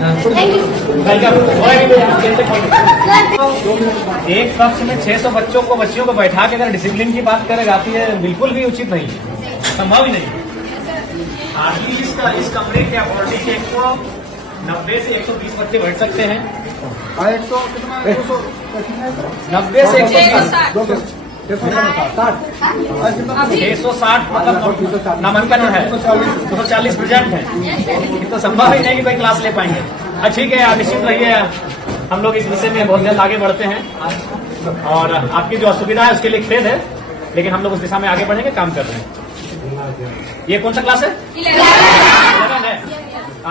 एक कक्ष में 600 बच्चियों को बैठा के अगर डिसिप्लिन की बात करें जाती है, बिल्कुल भी उचित नहीं है, संभव ही नहीं। हार्डली इस कमरे के अकॉर्डिंग 190 से 120 बच्चे बैठ सकते हैं। 90 से 120 660 मतलब नामांकन है, 240 प्रेजेंट है, तो संभव ही नहीं कि कोई क्लास ले पाएंगे। ठीक है, आप निश्चित रहिए, हम लोग इस विषय में बहुत जल्द आगे बढ़ते हैं और आपकी जो असुविधा है उसके लिए खेद है, लेकिन हम लोग उस दिशा में आगे बढ़ेंगे, काम कर रहे हैं। ये कौन सा क्लास है? 11 है।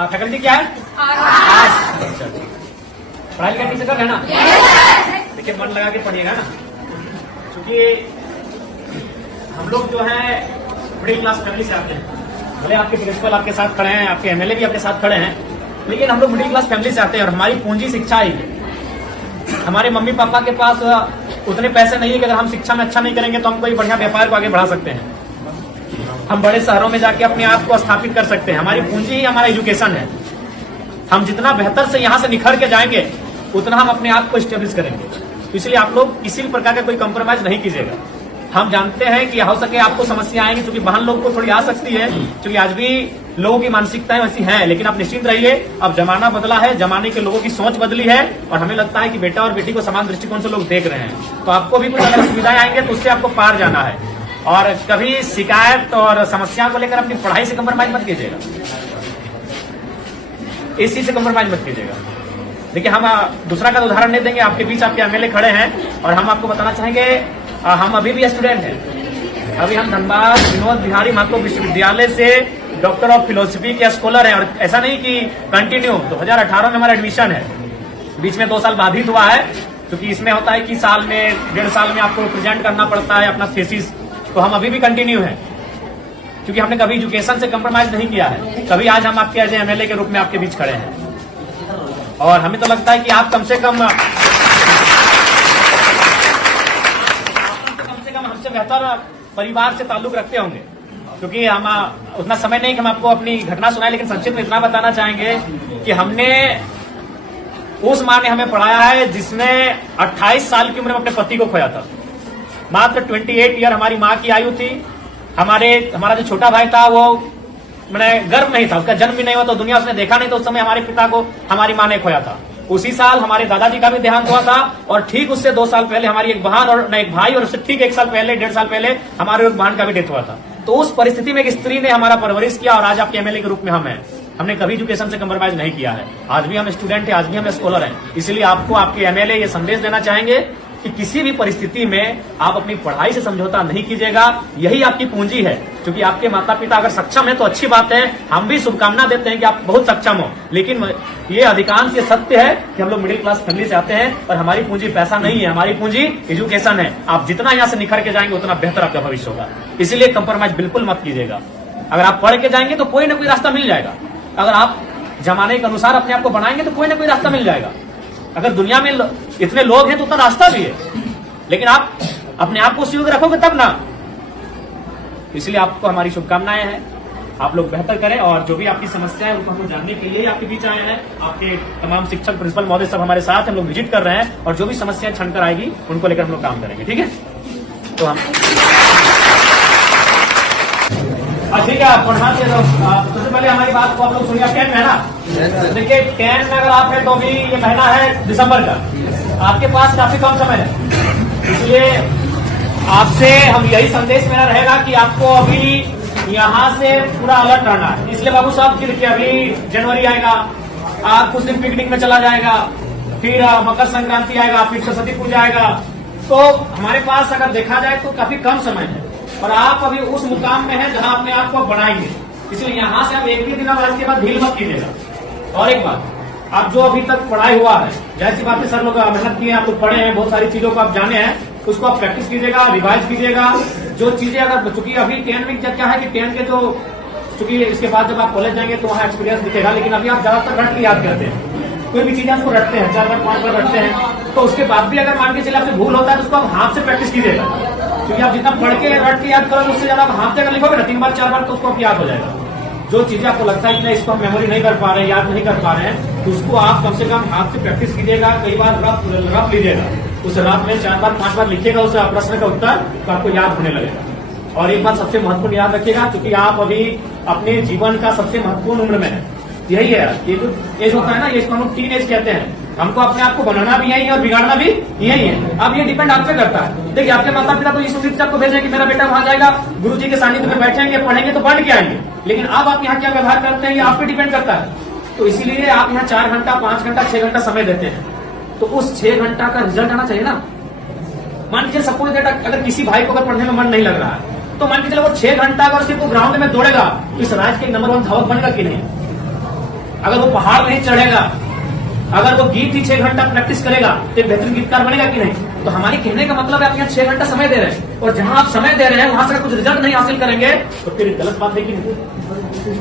फैकल्टी क्या है? अच्छा, पढ़ाई लिखाई ठीक से कर रहे हैं ना? देखिए, मन लगा के पढ़िएगा ना, क्योंकि हम लोग जो है मिडिल क्लास फैमिली से आते हैं। भले आपके प्रिंसिपल आपके साथ खड़े हैं, आपके एमएलए भी आपके साथ खड़े हैं, लेकिन हम लोग मिडिल क्लास फैमिली से आते हैं और हमारी पूंजी शिक्षा ही है। हमारे मम्मी पापा के पास उतने पैसे नहीं है कि अगर हम शिक्षा में अच्छा नहीं करेंगे तो हम कोई बढ़िया व्यापार को आगे बढ़ा सकते हैं, हम बड़े शहरों में जाके अपने आप को स्थापित कर सकते हैं। हमारी पूंजी ही हमारा एजुकेशन है। हम जितना बेहतर से यहाँ से निखर के जाएंगे उतना हम अपने आप को स्टेब्लिश करेंगे। इसलिए आप लोग किसी भी प्रकार का कोई कॉम्प्रोमाइज नहीं कीजिएगा। हम जानते हैं कि हो सके आपको समस्या आएंगी, क्योंकि बहन लोग को थोड़ी आ सकती है, क्योंकि आज भी लोगों की मानसिकताएं वैसी हैं, लेकिन आप निश्चिंत रहिए, अब जमाना बदला है, जमाने के लोगों की सोच बदली है और हमें लगता है कि बेटा और बेटी को समान दृष्टिकोण से लोग देख रहे हैं। तो आपको भी कुछ अगर सुविधाएं आएंगे तो उससे आपको पार जाना है, और कभी शिकायत और समस्या को लेकर अपनी पढ़ाई से कम्प्रोमाइज मत कीजिएगा, इस चीज से कम्प्रोमाइज मत कीजिएगा। देखिए, हम दूसरा का उदाहरण नहीं देंगे, आपके बीच आपके एमएलए खड़े हैं और हम आपको बताना चाहेंगे, हम अभी भी स्टूडेंट हैं। अभी हम धनबाद विनोद बिहारी महतो विश्वविद्यालय से डॉक्टर ऑफ फिलोसफी के स्कॉलर हैं, और ऐसा नहीं कि कंटिन्यू 2018 में हमारा एडमिशन है, बीच में 2 साल बाधित हुआ है, क्योंकि इसमें होता है कि साल में 1.5 साल में आपको प्रेजेंट करना पड़ता है अपना थीसिस। तो हम अभी भी कंटिन्यू हैं, क्योंकि हमने कभी एजुकेशन से कम्प्रोमाइज नहीं किया है। कभी आज हम आपके एज एमएलए के रूप में आपके बीच खड़े हैं, और हमें तो लगता है कि आप कम से कम हमसे बेहतर परिवार से ताल्लुक रखते होंगे, क्योंकि हम उतना समय नहीं कि हम आपको अपनी घटना सुनाए, लेकिन संक्षिप्त में इतना बताना चाहेंगे कि हमने उस माँ ने हमें पढ़ाया है जिसने 28 साल की उम्र में अपने पति को खोया था। मात्र 28 ईयर हमारी माँ की आयु थी। हमारा जो छोटा भाई था वो मैंने गर्भ नहीं था, उसका जन्म भी नहीं हुआ, तो दुनिया उसने देखा नहीं, तो उस समय हमारे पिता को हमारी माँ ने खोया था। उसी साल हमारे दादाजी का भी देहांत हुआ था, और ठीक उससे 2 साल पहले हमारी एक बहन और एक भाई, और उससे ठीक 1 साल पहले 1.5 साल पहले हमारे एक बहन का भी डेथ हुआ था। तो उस परिस्थिति में एक स्त्री ने हमारा परवरिश किया, और आज आपके एमएलए के रूप में हम हैं। हमने कभी एजुकेशन से कम्प्रोमाइज नहीं किया है। आज भी हम स्टूडेंट हैं, आज भी हम स्कॉलर हैं। इसलिए आपको आपके एमएलए ये संदेश देना चाहेंगे कि किसी भी परिस्थिति में आप अपनी पढ़ाई से समझौता नहीं कीजिएगा। यही आपकी पूंजी है, क्योंकि आपके माता पिता अगर सक्षम है तो अच्छी बात है, हम भी शुभकामना देते हैं कि आप बहुत सक्षम हो, लेकिन ये अधिकांश ये सत्य है कि हम लोग मिडिल क्लास फैमिली से आते हैं और हमारी पूंजी पैसा नहीं है, हमारी पूंजी एजुकेशन है। आप जितना यहाँ से निखर के जाएंगे उतना बेहतर आपका भविष्य होगा। इसीलिए कंप्रोमाइज बिल्कुल मत कीजिएगा। अगर आप पढ़ के जाएंगे तो कोई ना कोई रास्ता मिल जाएगा। अगर आप जमाने के अनुसार अपने आप को बनाएंगे तो कोई ना कोई रास्ता मिल जाएगा। अगर दुनिया में इतने लोग हैं तो उतना रास्ता भी है, लेकिन आप अपने आप को उस योग्य रखोगे तब ना। इसलिए आपको हमारी शुभकामनाएं हैं, आप लोग बेहतर करें, और जो भी आपकी समस्या है उनको हम जानने के लिए आपके बीच आए हैं। आपके तमाम शिक्षक प्रिंसिपल महोदय सब हमारे साथ हम लोग विजिट कर रहे हैं, और जो भी समस्याएं छनकर आएगी उनको लेकर हम लोग काम करेंगे। ठीक है, तो हम ठीक है, पढ़ना चाहिए। सबसे पहले हमारी बात को आप लोग सुनिए। 10 है ना? देखिए, 10 में अगर आप है तो अभी ये महीना है दिसंबर का, आपके पास काफी कम समय है। इसलिए आपसे हम यही संदेश मेरा रहेगा कि आपको अभी यहाँ से पूरा अलर्ट रहना है। इसलिए बाबू साहब, देखिए अभी जनवरी आएगा, आप कुछ दिन पिकनिक में चला जाएगा, फिर मकर संक्रांति आएगा, फिर सरस्वती पूजा आएगा, तो हमारे पास अगर देखा जाए तो काफी कम समय है, और आप अभी उस मुकाम में हैं जहां अपने आप को बढ़ाएंगे। इसलिए यहाँ से आप एक भी दिन और इसके बाद ढील मत कीजिएगा। और एक बात, आप जो अभी तक पढ़ाई हुआ है, जैसी बात है, सर लोग मेहनत किए, आप लोग पढ़े हैं, बहुत सारी चीजों को आप जाने हैं, उसको आप प्रैक्टिस कीजिएगा, रिवाइज कीजिएगा। जो चीजें अगर, चूंकि अभी 10 में क्या है कि 10 के जो, चूंकि इसके बाद जब आप कॉलेज जाएंगे तो वहाँ एक्सपीरियंस दिखेगा, लेकिन अभी आप ज्यादातर रट के याद करते हैं, कोई भी चीजें आपको रटते हैं, 4 बार 5 बार रटते हैं, तो उसके बाद भी अगर मान के चले आपसे भूल होता है तो उसको आप हाथ से प्रैक्टिस कीजिएगा, क्योंकि आप जितना पढ़ के रट के याद करोगे उससे ज्यादा आप हाथ से अगर लिखोगे ना 3 बार 4 बार तो उसको आप याद हो जाएगा। जो चीजें आपको लगता है कि इसको हम मेमोरी नहीं कर पा रहे हैं, याद नहीं कर पा रहे हैं, तो उसको आप कम से कम हाथ से प्रैक्टिस कीजिएगा, कई बार रफ लीजिएगा, उस रफ में 4 बार 5 बार लिखिएगा उस प्रश्न का उत्तर, तो आपको याद होने लगेगा। और एक बात सबसे महत्वपूर्ण याद रखिएगा, क्योंकि आप अभी अपने जीवन का सबसे महत्वपूर्ण उम्र में है, यही है ये जो एज होता है ना, ये इसको हम लोग टीन एज कहते हैं। हमको अपने आप को बनाना भी यही है और बिगाड़ना भी यही है। अब ये डिपेंड आप पे करता है। देखिए आपके माता पिता तो इस उम्मीद से आपको भेजें कि मेरा बेटा वहां जाएगा, गुरुजी के सानिध्य में बैठेंगे, पढ़ेंगे तो पढ़ के आएंगे, लेकिन अब आप यहाँ क्या व्यवहार करते हैं ये आप पे डिपेंड करता है। तो इसीलिए आप यहाँ 4 घंटा 5 घंटा 6 घंटा समय देते हैं, तो उस 6 घंटा का रिजल्ट आना चाहिए ना। मान लीजिए सपोज दैट अगर किसी भाई को अगर पढ़ने में मन नहीं लग रहा है, तो मान के चलो वो 6 घंटा अगर सिर्फ वो ग्राउंड में दौड़ेगा, तो इस राज्य के नंबर 1 धावक बनेगा कि नहीं? अगर वो पहाड़ नहीं चढ़ेगा, अगर वो गीत ही 6 घंटा प्रैक्टिस करेगा, तो एक बेहतरीन गीतकार बनेगा कि नहीं? तो हमारे कहने का मतलब है आप यहाँ 6 घंटा समय दे रहे हैं, और जहां आप समय दे रहे हैं वहां से अगर कुछ रिजल्ट नहीं हासिल करेंगे तो फिर गलत बात है कि नहीं?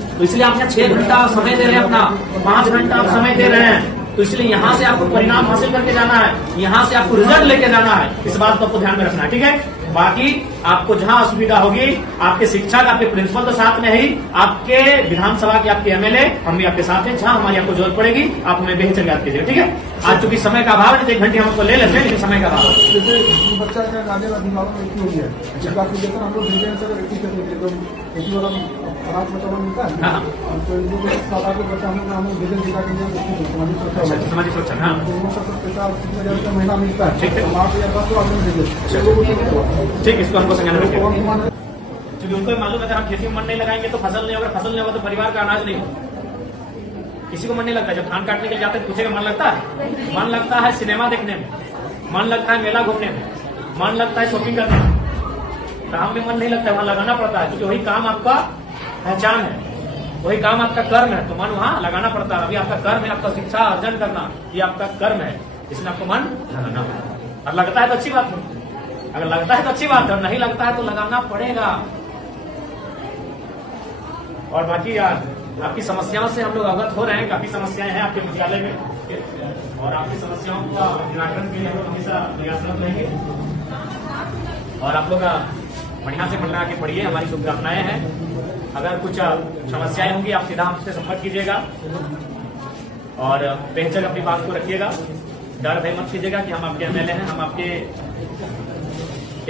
तो इसलिए आप यहाँ 6 घंटा समय दे रहे हैं, अपना 5 घंटा आप समय दे रहे हैं, तो इसलिए यहाँ से आपको परिणाम हासिल करके जाना है, यहाँ से आपको रिजल्ट लेके जाना है। इस बात को आपको ध्यान में रखना है, ठीक है? बाकी आपको जहां असुविधा होगी, आपके शिक्षक आपके प्रिंसिपल तो साथ में ही, आपके विधानसभा के आपके एमएलए हम भी आपके साथ हैं, जहां हमारी आपको जरूरत पड़ेगी आप हमें बेहतर याद कीजिएगा, ठीक है? आज चूंकि समय का अभाव है, 1 घंटे हम आपको ले लेते हैं, लेकिन समय का अभाव है। जैसे बच्चा का गाने वाला दिमाग में हो गया, जब आप जैसे हम लोग भेजे हैं सर, एक बार खराब बच्चा मिलता है, हाँ तो जो सादा के बच्चा हम भेजे दिखा के समाजिक सुरक्षा, हाँ पैसा महीना मिलता है, ठीक है। 8,000 तो आपने भेजे, ठीक, इसको हमको संज्ञान में रखिएगा, क्योंकि उनको मालूम है अगर हम खेती में मन नहीं लगाएंगे तो फसल नहीं होगा, फसल नहीं होगा तो परिवार का अनाज नहीं होगा। किसी को मन नहीं लगता, जब धान काटने के लिए जाते हैं पूछेगा मन लगता है? मन लगता है सिनेमा देखने में, मन लगता है मेला घूमने में, मन लगता है शॉपिंग करने में, काम में मन नहीं लगता है, वहां लगाना पड़ता है, क्योंकि वही काम आपका पहचान है, वही काम आपका कर्म है, तो मन वहां लगाना पड़ता है। अभी आपका कर्म है, आपका शिक्षा अर्जन करना, ये आपका कर्म है, इसमें आपको मन लगाना है। और लगता है तो अच्छी बात है, अगर लगता है तो अच्छी बात है, और नहीं लगता है तो लगाना पड़ेगा। और बाकी यार आपकी समस्याओं से हम लोग अवगत हो रहे हैं, काफी समस्याएं हैं आपके विद्यालय में, और आपकी समस्याओं का निराकरण के लिए हम लोग हमेशा प्रयासरत रहेंगे। और आप लोग बढ़िया से मन लगा के पढ़िए, हमारी शुभकामनाएं हैं। अगर कुछ समस्याएं होंगी आप सीधा हमसे संपर्क कीजिएगा, और बेहतर अपनी बात को रखिएगा, डर भय मत कीजिएगा कि हम आपके एमएलए हैं, हम आपके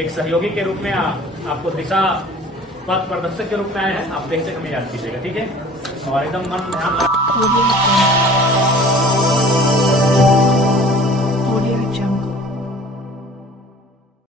एक सहयोगी के रूप में आपको दिशा पथ प्रदर्शक के रूप में आए हैं, आप बेहतर हमें याद कीजिएगा, ठीक है? और एकदम मन ध्यान